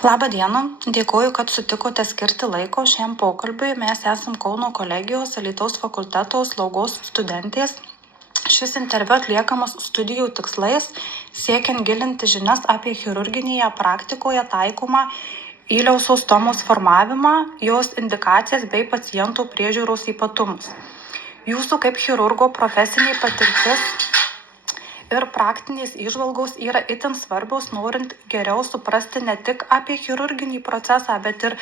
Labą dieną, dėkoju, kad sutikote skirti laiko šiam pokalbiui. Mes esam Kauno kolegijos Alytaus fakulteto slaugos studentės. Šis interviu atliekamas studijų tikslais, siekiant gilinti žinias apie chirurginėje praktikoje taikomą ileusostomos formavimą, jos indikacijas bei pacientų priežiūros ypatumus. Jūsų kaip chirurgo profesinė patirtis ir praktinės įžvalgos yra itin svarbios, norint geriau suprasti ne tik apie chirurginį procesą, bet ir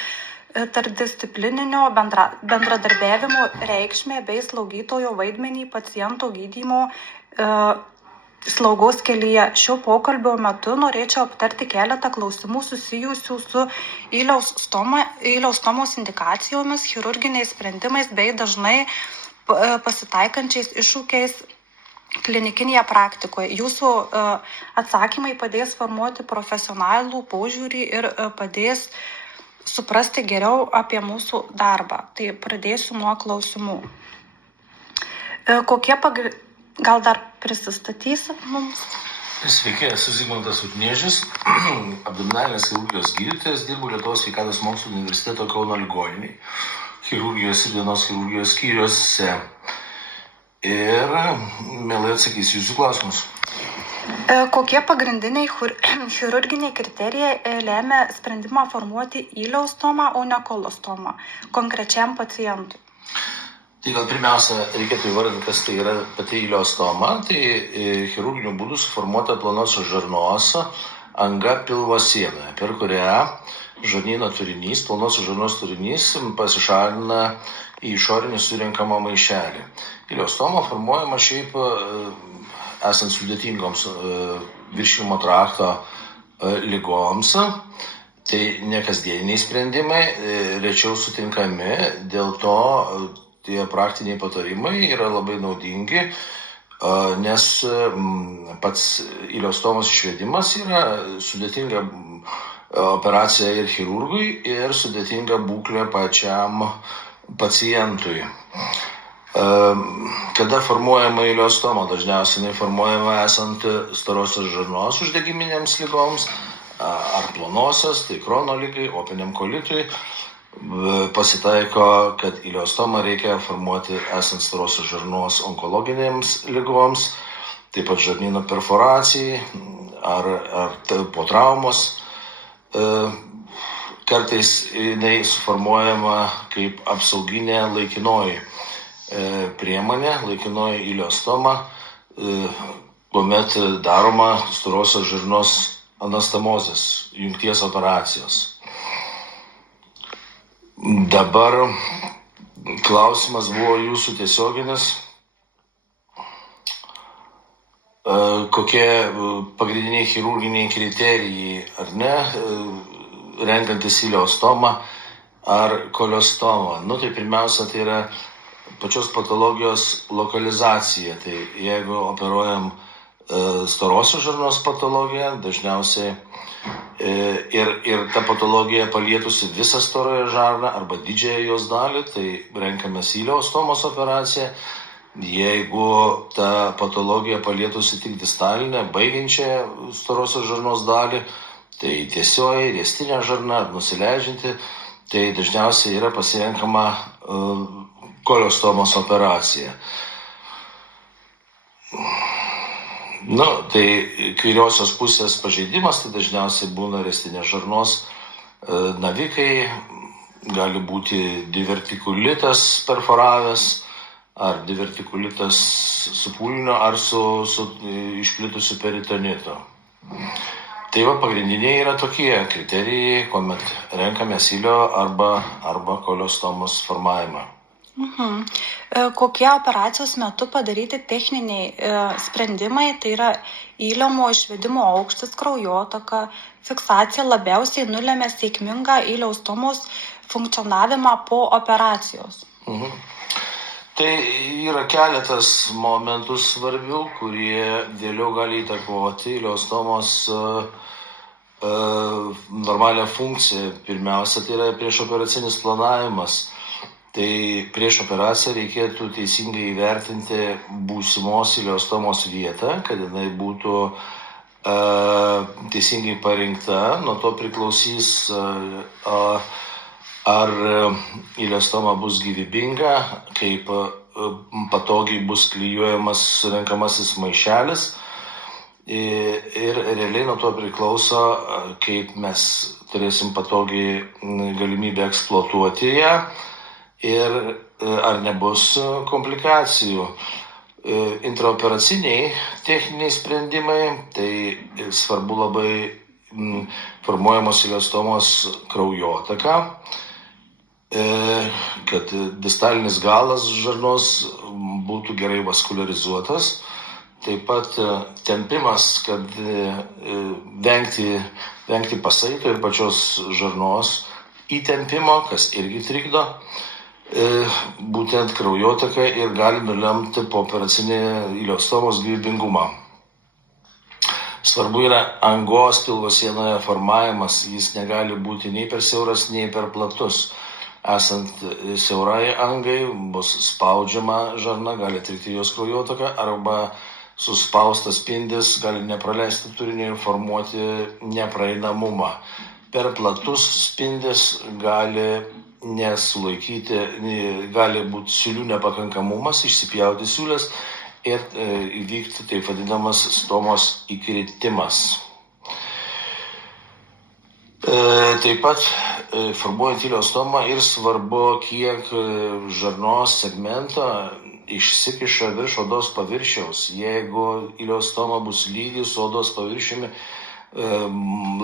tarpdisciplininio bendradarbiavimo reikšmę bei slaugytojo vaidmenį paciento gydymo slaugos kelyje. Šio pokalbio metu norėčiau aptarti keletą klausimų susijusių su ileustomos indikacijomis, chirurginiais sprendimais bei dažnai pasitaikančiais iššūkiais klinikinėje praktikoje. Jūsų atsakymai padės formuoti profesionalų požiūrį ir padės suprasti geriau apie mūsų darbą. Tai pradėsiu nuo klausimų. Gal dar prisistatysit mums? Sveiki, esu Zigmantas Utniežius, abdominalinės chirurgijos gydytojas, dirbu Lietuvos sveikatos mokslų universiteto Kauno ligoninėje, chirurgijos ir dienos chirurgijos skyriuose. Ir mielai atsakysiu jūsų klausimus. Kokie pagrindiniai chirurginiai kriterijai lemia sprendimą formuoti ileustomą, o ne kolostomą konkrečiam pacientui? Tai gal pirmiausia reikėtų įvardinti, kas tai yra pati ileustoma. Tai chirurginiu būdu suformuota planosios žarnos anga pilvo sienoje, per kurią žarnyno turinys, planosios žarnos turinys pasišalina į išorinį surenkamą maišelį. Ileustoma formuojama šiaip esant sudėtingoms virškinimo trakto ligoms. Tai ne kasdieniniai sprendimai, rečiau sutinkami, dėl to tie praktiniai patarimai yra labai naudingi, nes pats ileustomos išvedimas yra sudėtinga operacija ir chirurgui, ir sudėtinga būklė pačiam pacientui. Kada formuojama ileustoma? Dažniausiai formuojama esant storosios žarnos uždegiminėms ligoms ar plonosios, tai Krono ligai, opiniam kolitui. Pasitaiko, kad ileustomą reikia formuoti esant storosios žarnos onkologinėms ligoms, taip pat žarnyno perforacijai ar po traumos. Kartais jinai suformuojama kaip apsauginė laikinoji priemonė, laikinoji ileustoma, kuomet daroma storosios žarnos anastomozės, jungties operacijos. Dabar klausimas buvo jūsų tiesioginis. Kokie pagrindiniai chirurginiai kriterijai, ar ne, renkantis ileustomą ar koliostomą? Tai pirmiausia, tai yra pačios patologijos lokalizacija. Tai jeigu operuojam storosios žarnos patologiją, dažniausiai ir ta patologija palietusi visą storąją žarną arba didžiąją jos dalį, tai renkamės ileustomos operaciją. Jeigu ta patologija palietusi tik distalinę, baigiančią storosios žarnos dalį, tai tiesioji, riestinė žarna, nusileidžianti, tai dažniausiai yra pasirenkama koliostomos operacija. Tai kairiosios pusės pažeidimas, tai dažniausiai būna riestinės žarnos navikai, gali būti divertikulitas perforavęs, ar divertikulitas su pūliniu, ar su išplitusiu peritonitu. Tai pagrindiniai yra tokie kriterijai, kuomet renkamės ilio arba koliostomos formavimą. Kokie operacijos metu padaryti techniniai sprendimai, tai yra ileomo išvedimo aukštis, kraujotaka, fiksacija labiausiai nulemia sėkmingą ileustomos funkcionavimą po operacijos? Tai yra keletas momentų svarbių, kurie vėliau gali įtakoti ileustomos normalią funkciją. Pirmiausia, tai yra priešoperacinis planavimas. Tai prieš operaciją reikėtų teisingai įvertinti būsimos ileustomos vietą, kad jinai būtų teisingai parinkta, nuo to priklausys, ar ileostoma bus gyvybinga, kaip patogiai bus klyjuojamas surenkamasis maišelis ir realiai nuo to priklauso, kaip mes turėsim patogiai galimybę eksploatuoti ją ir ar nebus komplikacijų. Intraoperaciniai techniniai sprendimai, tai svarbu labai formuojamos ileostomos kraujotaka, kad distalinis galas žarnos būtų gerai vaskularizuotas. Taip pat tempimas, kad vengti pasaito ir pačios žarnos įtempimo, kas irgi trikdo būtent kraujotaką ir gali nulemti pooperacinį ileostomos gyvybingumą. Svarbu yra angos pilvo sienoje formavimas, jis negali būti nei per siauras, nei per platus. Esant siaurai angai bus spaudžiama žarna, gali trikti jos kraujotaka, arba suspaustas spindis gali nepraleisti turinio ir formuoti nepraeinamumą. Per platus spindis gali nesulaikyti, gali būti siūlių nepakankamumas, išsipjauti siūlės ir įvykti taip vadinamas stomos įkritimas. Taip pat formuojant ileostomą ir svarbu, kiek žarnos segmento išsikiša virš odos paviršiaus. Jeigu ileostoma bus lygi su odos paviršiumi,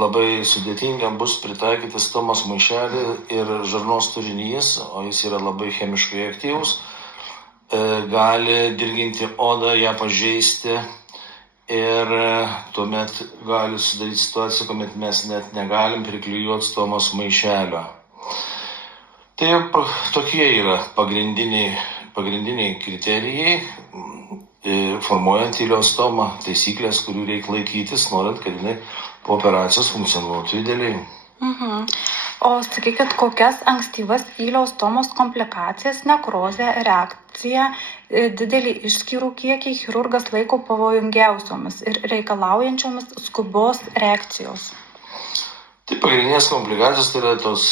labai sudėtinga bus pritaikyti stomos maišelį ir žarnos turinys, o jis yra labai chemiškai aktyvus, gali dirginti odą, ją pažeisti ir tuomet gali sudaryti situaciją, kuomet mes net negalim priklijuoti stomos maišelio. Tai tokie yra pagrindiniai kriterijai, formuojant ileostomą, taisyklės, kurių reikia laikytis, norint, kad jinai po operacijos funkcionuotų idealiai. O sakykit, kokias ankstyvas ileostomos komplikacijas, nekrozę, reakciją, didelį išskyrų kiekį chirurgas laiko pavojingiausiomis ir reikalaujančiomis skubios reakcijos? Tai pagrindinės komplikacijos tai yra tos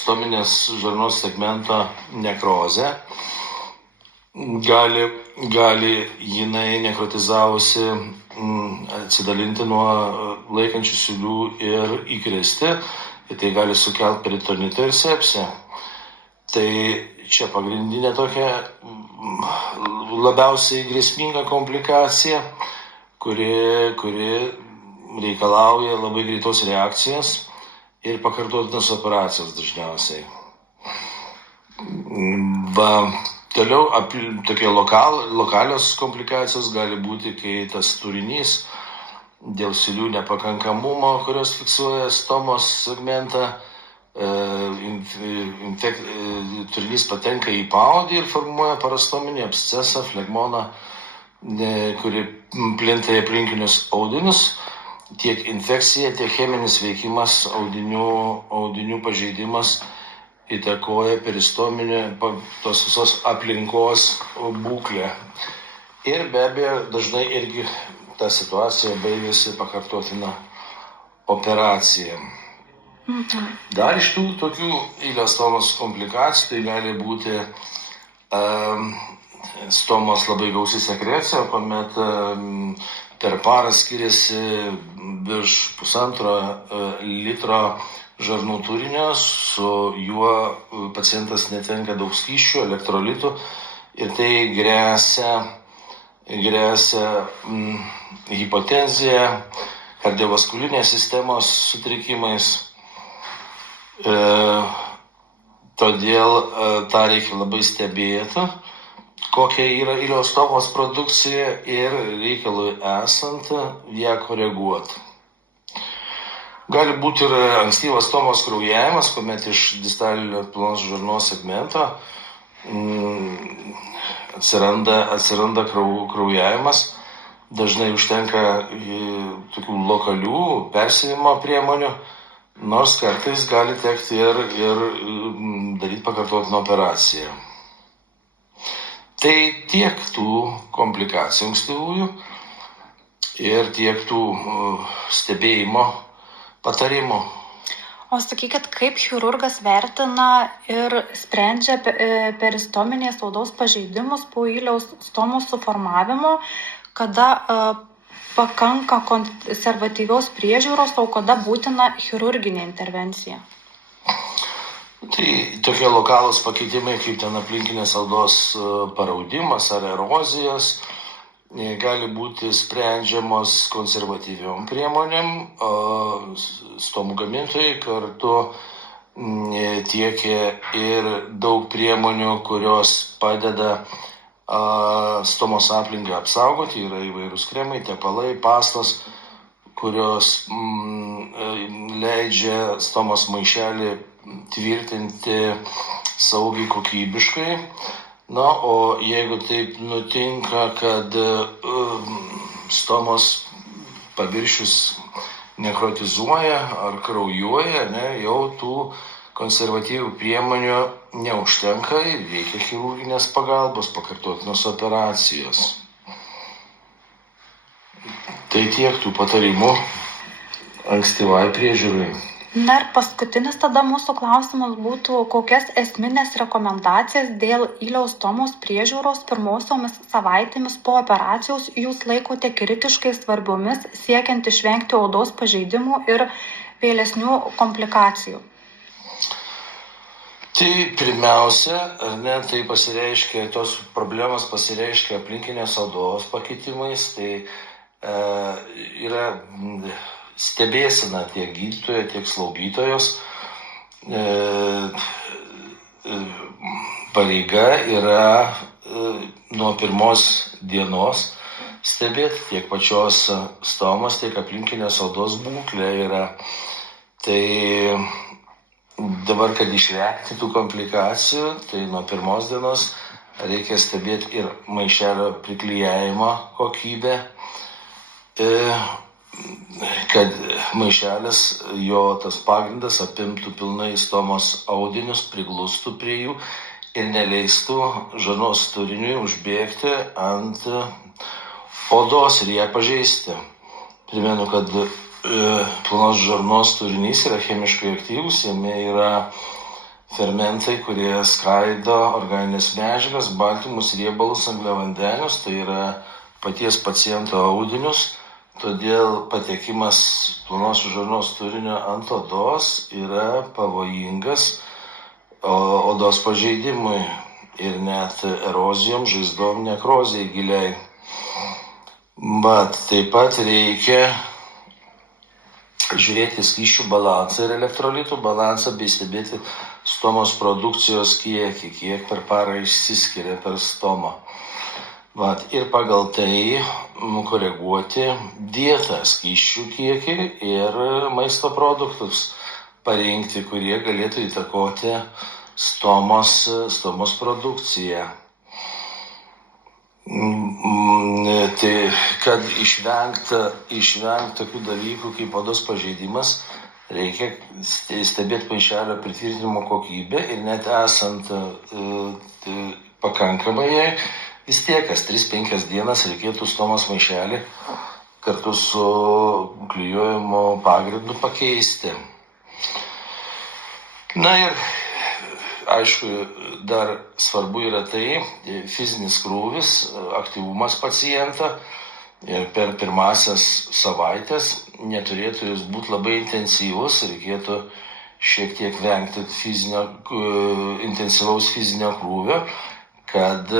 stominės žarnos segmento nekrozė. Gali jinai nekrotizavusi atsidalinti nuo laikančių siūlių ir įkristi. Tai gali sukelti peritonitą ir sepsį. Tai čia pagrindinė tokia labiausiai grėsminga komplikacija, kuri reikalauja labai greitos reakcijos ir pakartotinos operacijos dažniausiai. Toliau tokie lokalios komplikacijos gali būti, kai tas turinys dėl siūlių nepakankamumo, kurios fiksuoja stomos segmentą, turinys patenka į paodį ir formuoja parastominį abscesą, flegmoną, kuri plinta į aplinkinius audinius. Tiek infekcija, tiek cheminis veikimas, audinių pažeidimas įtakoja peristominę tos visos aplinkos būklę. Ir be abejo, dažnai irgi ta situacija baigėsi pakartotina operacija. Dar iš tų tokių ileostomos komplikacijų tai gali būti stomos labai gausi sekrecija, kuomet per parą skiriasi virš 1,5 litro žarnų turinio, su juo pacientas netenka daug skysčių, elektrolitų ir tai grėsia hipotenzija, kardiovaskulinės sistemos sutrikimais. Todėl tą reikia labai stebėti, kokia yra ileostomos produkcija ir reikalui esant ją koreguoti. Gali būti ir ankstyvas stomos kraujavimas, kuomet iš distalinio plonos žarnos segmento atsiranda kraujavimas. Dažnai užtenka tokių lokalių persivimo priemonių, nors kartais gali tekti ir daryti pakartotiną operaciją. Tai tiek tų komplikacijų ankstyvųjų. ir tiek tų stebėjimo patarimų. O sakykit, kaip chirurgas vertina ir sprendžia peristominės odos pažeidimus po ileaus stomos suformavimo, kada pakanka konservatyvios priežiūros, o kada būtina chirurginė intervencija? Tai tokie lokalūs pakeitimai, kaip ten aplinkinės odos paraudimas ar erozijos, gali būti sprendžiamos konservatyviom priemonėm. Stomų gamintojai kartu tiekia ir daug priemonių, kurios padeda stomos aplinką apsaugoti. Yra įvairūs kremai, tepalai, pastos, kurios leidžia stomos maišelį tvirtinti saugiai, kokybiškai. Na, o jeigu taip nutinka, kad stomos paviršius nekrotizuoja ar kraujuoja, jau tų konservatyvių priemonių neužtenka ir reikia chirurginės pagalbos, pakartotinos operacijos. Tai tiek tų patarimų ankstyvai priežiūrai. Na ir paskutinis tada mūsų klausimas būtų, kokias esminės rekomendacijas dėl ileaus stomos priežiūros pirmosiomis savaitėmis po operacijos jūs laikote kritiškai svarbiomis, siekiant išvengti odos pažeidimų ir vėlesnių komplikacijų? Tai pirmiausia, tai pasireiškia, tos problemos pasireiškia aplinkinės odos pakitimais, tai yra stebėsena tiek gydytojo, tiek slaugytojos. Pareiga yra nuo pirmos dienos stebėti tiek pačios stomos, tiek aplinkinės odos būklė yra. Tai dabar, kad išvengti tų komplikacijų, tai nuo pirmos dienos reikia stebėti ir maišelio priklijavimo kokybę, kad maišelis, jo tas pagrindas apimtų pilnai stomos audinius, priglustų prie jų ir neleistų žarnos turiniui užbėgti ant odos ir ją pažeisti. Primenu, kad plonos žarnos turinys yra chemiškai aktyvus, jame yra fermentai, kurie skaido organinės medžiagas, baltymus, riebalus, angliavandenius, tai yra paties paciento audinius. Todėl patekimas plonos žarnos turinio ant odos yra pavojingas odos pažeidimui ir net erozijom, žaizdom, nekrozijai giliai. Bet taip pat reikia žiūrėti skysčių balansą ir elektrolitų balansą bei stebėti stomos produkcijos kiekį, kiek per parą išsiskiria per stomą. Ir pagal tai koreguoti dietą, skysčių kiekį ir maisto produktus parinkti, kurie galėtų įtakoti stomos produkciją. Tai kad išvengt tokių dalykų kaip odos pažeidimas, reikia stebėti maišelio pritvirtinimo kokybę ir net esant pakankamai jai, vis tiek kas 3-5 dienas reikėtų stomos maišelį kartu su klijuojamu pagrindu pakeisti. Na ir aišku, dar svarbu yra tai fizinis krūvis, aktyvumas paciento ir per pirmasias savaitės neturėtų jis būti labai intensyvus, reikėtų šiek tiek vengti intensyvaus fizinio krūvio, kad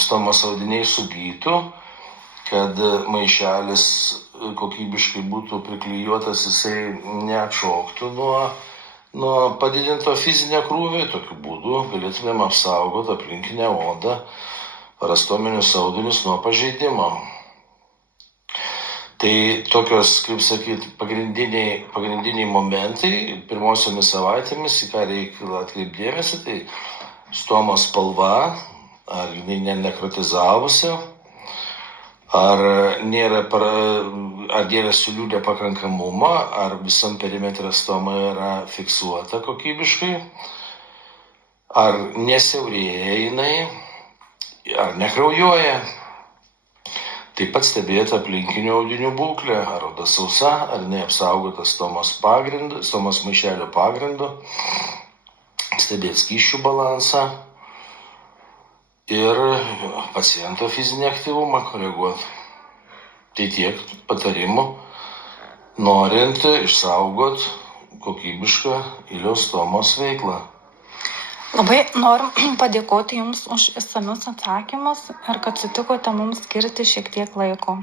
stomos audiniai sugytų, kad maišelis kokybiškai būtų priklijuotas, jisai neatšoktų nuo padidinto fizinio krūvio. Tokiu būdu galėtumėm apsaugoti aplinkinę odą, parastominius audinius nuo pažeidimo. Tai tokios, kaip sakyti, pagrindiniai momentai pirmosiomis savaitėmis, į ką reikia atkreipti dėmesį, tai stomos spalva, ar jinai nekrotizavusi, ar nėra siūlių nepakankamumo, ar visam perimetre stoma yra fiksuota kokybiškai, ar nesiaurėja jinai, ar nekraujuoja. Taip pat stebėti aplinkinių audinių būklę, ar oda sausa, ar neapsaugota stomos maišelio pagrindu, stebėti skysčių balansą ir paciento fizinį aktyvumą koreguoti. Tai tiek patarimų, norint išsaugot kokybišką ileostomos veiklą. Labai norim padėkoti Jums už išsamius atsakymus ir kad sutikote mums skirti šiek tiek laiko.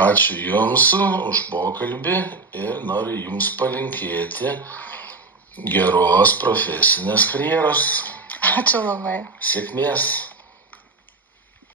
Ačiū Jums už pokalbį ir noriu Jums palinkėti geros profesinės karjeros. Ačiū labai. Sėkmės.